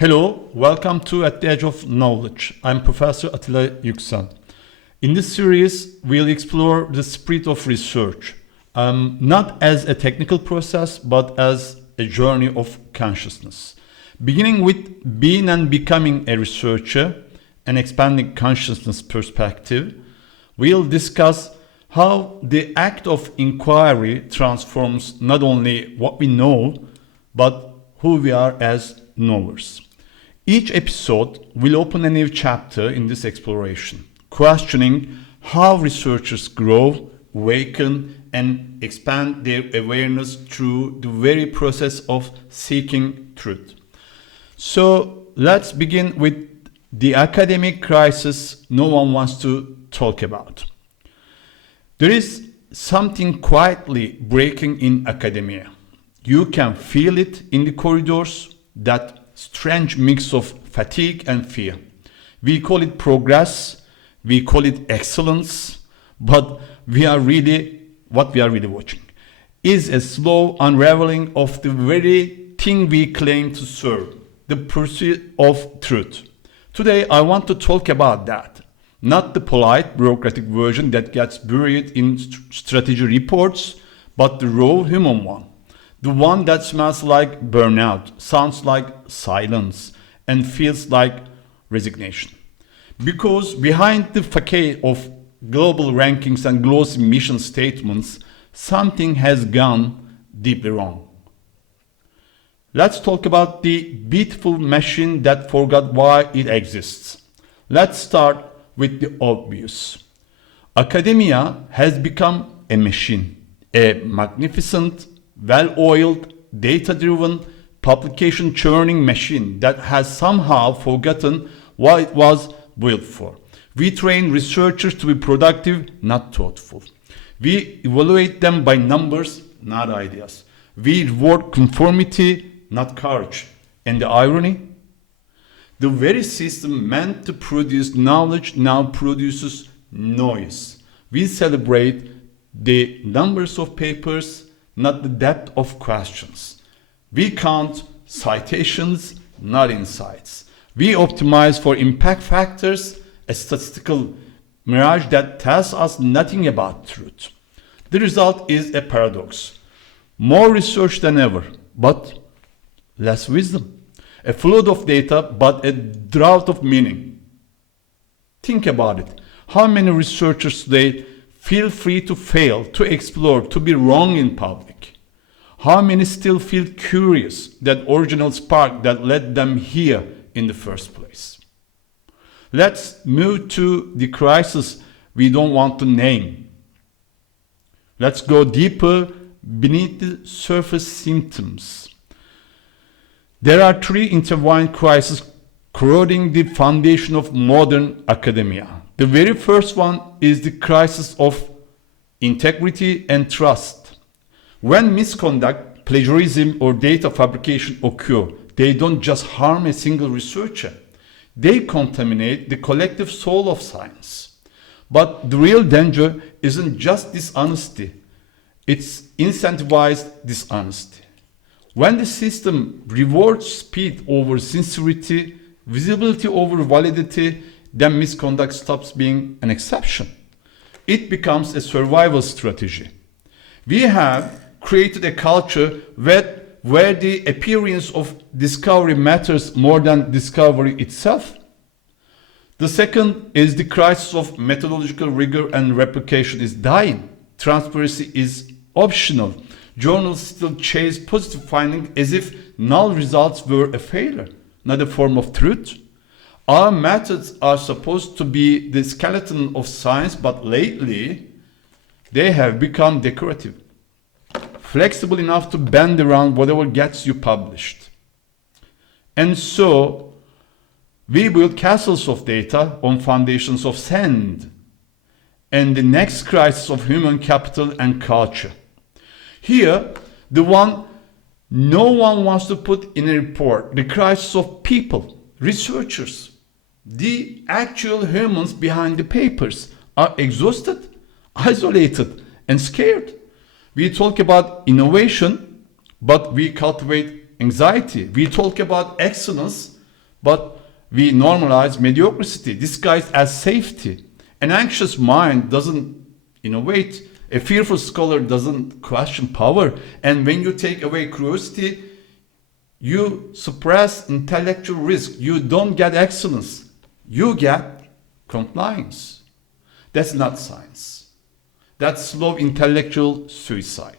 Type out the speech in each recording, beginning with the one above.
Hello, welcome to At the Edge of Knowledge. I'm Professor Atila Yüksel. In this series, we'll explore the spirit of research, not as a technical process, but as a journey of consciousness. Beginning with being and becoming a researcher, an expanding consciousness perspective, we'll discuss how the act of inquiry transforms not only what we know, but who we are as knowers. Each episode will open a new chapter in this exploration, questioning how researchers grow, awaken, and expand their awareness through the very process of seeking truth. So let's begin with the academic crisis no one wants to talk about. There is something quietly breaking in academia. You can feel it in the corridors, that strange mix of fatigue and fear. We call it progress, we call it excellence, but what we are really watching is a slow unraveling of the very thing we claim to serve, the pursuit of truth. Today I want to talk about that, not the polite bureaucratic version that gets buried in strategy reports, but the raw human one. The one that smells like burnout, sounds like silence, and feels like resignation. Because behind the facade of global rankings and glossy mission statements, something has gone deeply wrong. Let's talk about the beautiful machine that forgot why it exists. Let's start with the obvious. Academia has become a machine, a magnificent, well-oiled, data-driven, publication-churning machine that has somehow forgotten what it was built for. We train researchers to be productive, not thoughtful. We evaluate them by numbers, not ideas. We reward conformity, not courage. And the irony? The very system meant to produce knowledge now produces noise. We celebrate the numbers of papers, not the depth of questions. We count citations, not insights. We optimize for impact factors, a statistical mirage that tells us nothing about truth. The result is a paradox. More research than ever, but less wisdom. A flood of data, but a drought of meaning. Think about it. How many researchers today feel free to fail, to explore, to be wrong in public? How many still feel curious, that original spark that led them here in the first place? Let's move to the crisis we don't want to name. Let's go deeper beneath the surface symptoms. There are three intertwined crises corroding the foundation of modern academia. The very first one is the crisis of integrity and trust. When misconduct, plagiarism, or data fabrication occur, they don't just harm a single researcher. They contaminate the collective soul of science. But the real danger isn't just dishonesty. It's incentivized dishonesty. When the system rewards speed over sincerity, visibility over validity, then misconduct stops being an exception. It becomes a survival strategy. We have created a culture where the appearance of discovery matters more than discovery itself. The second is the crisis of methodological rigor and replication is dying. Transparency is optional. Journals still chase positive findings as if null results were a failure, not a form of truth. Our methods are supposed to be the skeleton of science, but lately they have become decorative, flexible enough to bend around whatever gets you published. And so we build castles of data on foundations of sand. And the next crisis of human capital and culture. Here, the one no one wants to put in a report, the crisis of people, researchers. The actual humans behind the papers are exhausted, isolated, and scared. We talk about innovation, but we cultivate anxiety. We talk about excellence, But we normalize mediocrity disguised as safety. An anxious mind doesn't innovate. A fearful scholar doesn't question power. And when you take away curiosity, you suppress intellectual risk. You don't get excellence. You get compliance. That's not science. That's slow intellectual suicide.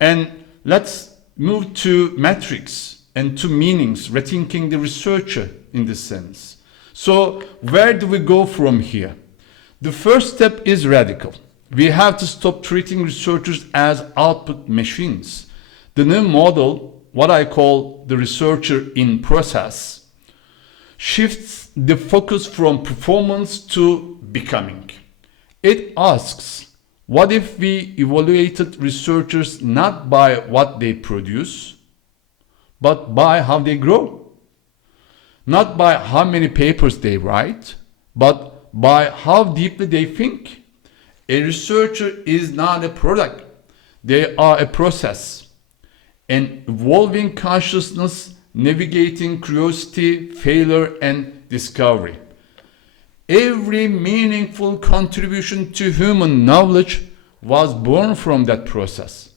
And let's move to metrics and to meanings, rethinking the researcher in this sense. So where do we go from here? The first step is radical. We have to stop treating researchers as output machines. The new model, what I call the researcher in process, shifts the focus from performance to becoming. It asks, what if we evaluated researchers not by what they produce, but by how they grow? Not by how many papers they write, but by how deeply they think. A researcher is not a product. They are a process, an evolving consciousness navigating curiosity, failure, and discovery. Every meaningful contribution to human knowledge was born from that process.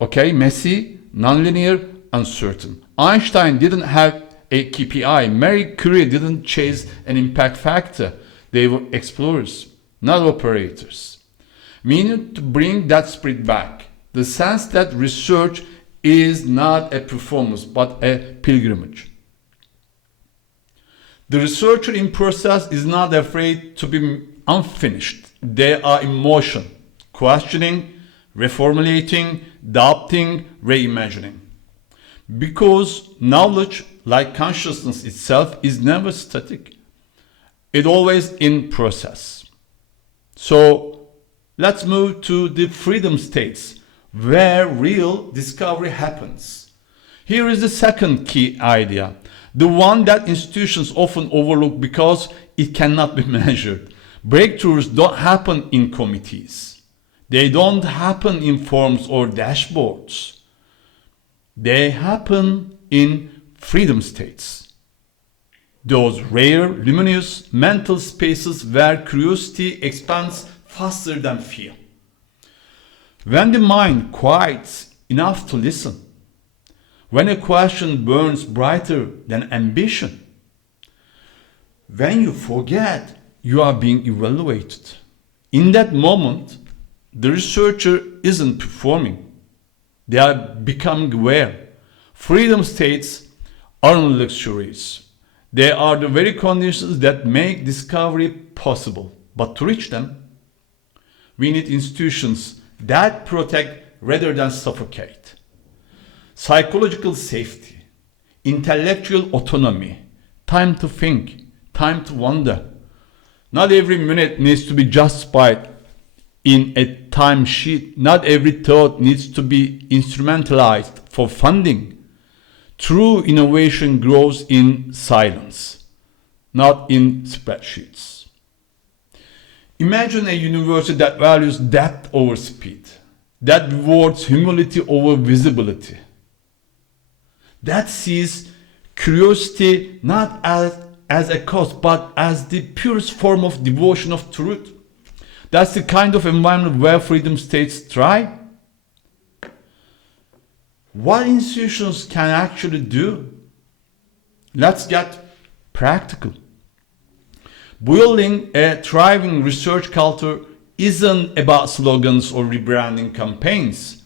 Okay, messy, nonlinear, uncertain. Einstein didn't have a KPI. Marie Curie didn't chase an impact factor. They were explorers, not operators. We need to bring that spirit back. The sense that research is not a performance, but a pilgrimage. The researcher in process is not afraid to be unfinished. They are in motion, questioning, reformulating, adapting, reimagining. Because knowledge, like consciousness itself, is never static. It's always in process. So let's move to the freedom states, where real discovery happens. Here is the second key idea, the one that institutions often overlook because it cannot be measured. Breakthroughs don't happen in committees. They don't happen in forms or dashboards. They happen in freedom states. Those rare, luminous mental spaces where curiosity expands faster than fear. When the mind quiets enough to listen, when a question burns brighter than ambition, when you forget you are being evaluated, in that moment, the researcher isn't performing. They are becoming aware. Freedom states aren't luxuries. They are the very conditions that make discovery possible. But to reach them, we need institutions that protect rather than suffocate. Psychological safety, intellectual autonomy, time to think, time to wonder. Not every minute needs to be justified in a timesheet. Not every thought needs to be instrumentalized for funding. True innovation grows in silence, not in spreadsheets. Imagine a university that values depth over speed, that rewards humility over visibility, that sees curiosity not as a cost, but as the purest form of devotion of truth. That's the kind of environment where freedom states thrive. What institutions can actually do? Let's get practical. Building a thriving research culture isn't about slogans or rebranding campaigns.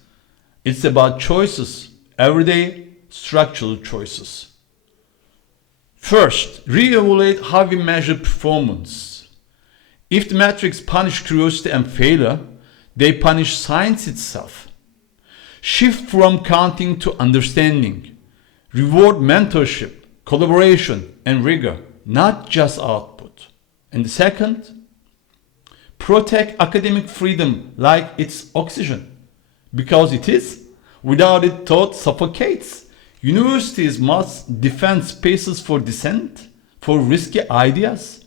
It's about choices, everyday structural choices. First, re-evaluate how we measure performance. If the metrics punish curiosity and failure, they punish science itself. Shift from counting to understanding. Reward mentorship, collaboration, and rigor, not just output. And the second, protect academic freedom like it's oxygen, because it is. Without it, thought suffocates. Universities must defend spaces for dissent, for risky ideas,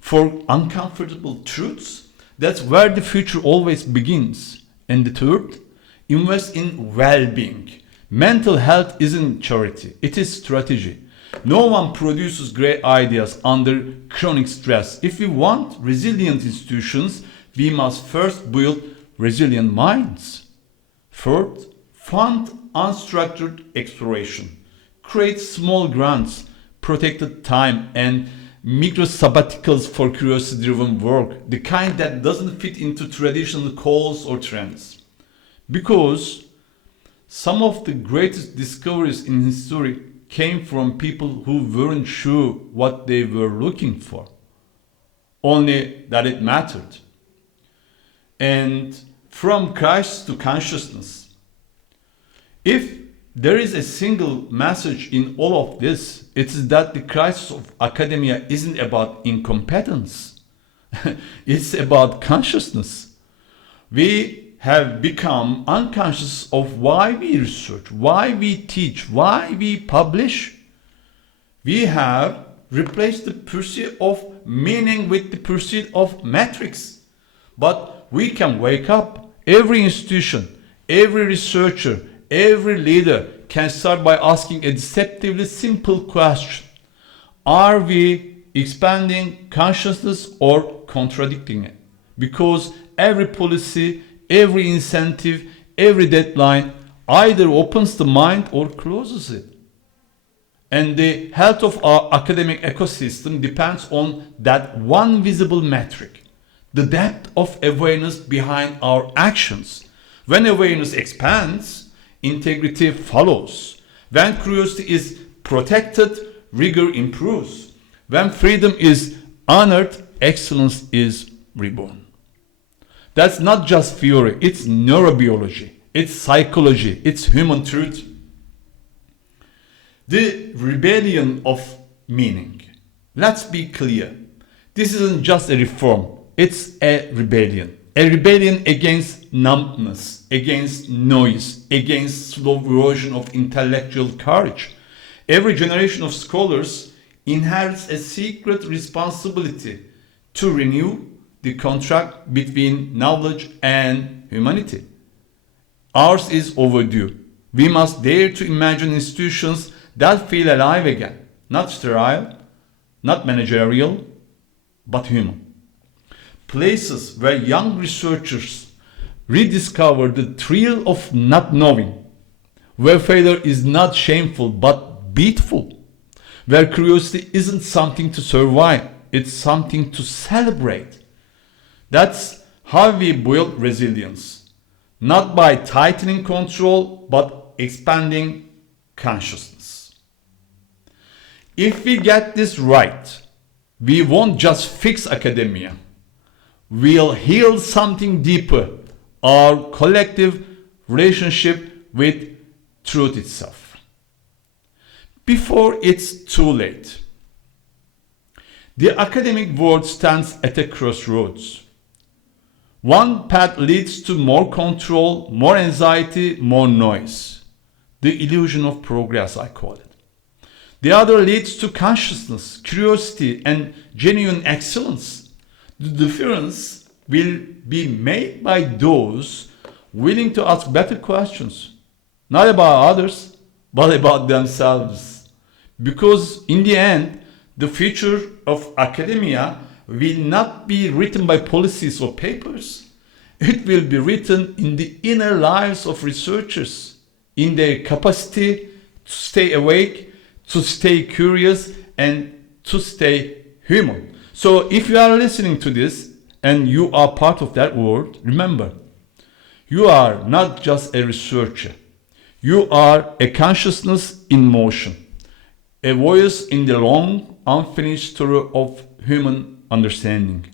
for uncomfortable truths. That's where the future always begins. And the third, invest in well-being. Mental health isn't charity, it is strategy. No one produces great ideas under chronic stress. If we want resilient institutions, we must first build resilient minds. Third, fund unstructured exploration. Create small grants, protected time, and micro sabbaticals for curiosity-driven work, the kind that doesn't fit into traditional calls or trends. Because some of the greatest discoveries in history came from people who weren't sure what they were looking for, only that it mattered. And from crisis to consciousness. If there is a single message in all of this, it is that the crisis of academia isn't about incompetence. It's about consciousness. We have become unconscious of why we research, why we teach, why we publish. We have replaced the pursuit of meaning with the pursuit of metrics. But we can wake up. Every institution, every researcher, every leader can start by asking a deceptively simple question. Are we expanding consciousness or contradicting it? Because every policy, every incentive, every deadline either opens the mind or closes it. And the health of our academic ecosystem depends on that one visible metric, the depth of awareness behind our actions. When awareness expands, integrity follows. When curiosity is protected, rigor improves. When freedom is honored, excellence is reborn. That's not just theory, it's neurobiology, it's psychology, it's human truth. The rebellion of meaning. Let's be clear. This isn't just a reform, it's a rebellion. A rebellion against numbness, against noise, against slow erosion of intellectual courage. Every generation of scholars inherits a secret responsibility to renew the contract between knowledge and humanity. Ours is overdue. We must dare to imagine institutions that feel alive again, not sterile, not managerial, but human. Places where young researchers rediscover the thrill of not knowing, where failure is not shameful but beautiful, where curiosity isn't something to survive, it's something to celebrate. That's how we build resilience, not by tightening control but expanding consciousness. If we get this right, we won't just fix academia. We'll heal something deeper, our collective relationship with truth itself. Before it's too late. The academic world stands at a crossroads. One path leads to more control, more anxiety, more noise. The illusion of progress, I call it. The other leads to consciousness, curiosity, and genuine excellence. The difference will be made by those willing to ask better questions, not about others, but about themselves. Because in the end, the future of academia will not be written by policies or papers. It will be written in the inner lives of researchers, in their capacity to stay awake, to stay curious, and to stay human. So if you are listening to this and you are part of that world, remember, you are not just a researcher. You are a consciousness in motion, a voice in the long, unfinished story of human understanding.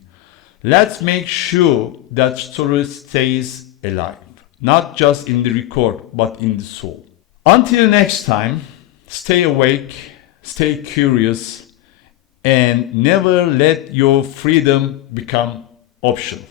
Let's make sure that story stays alive, not just in the record, but in the soul. Until next time, stay awake, stay curious, and never let your freedom become optional.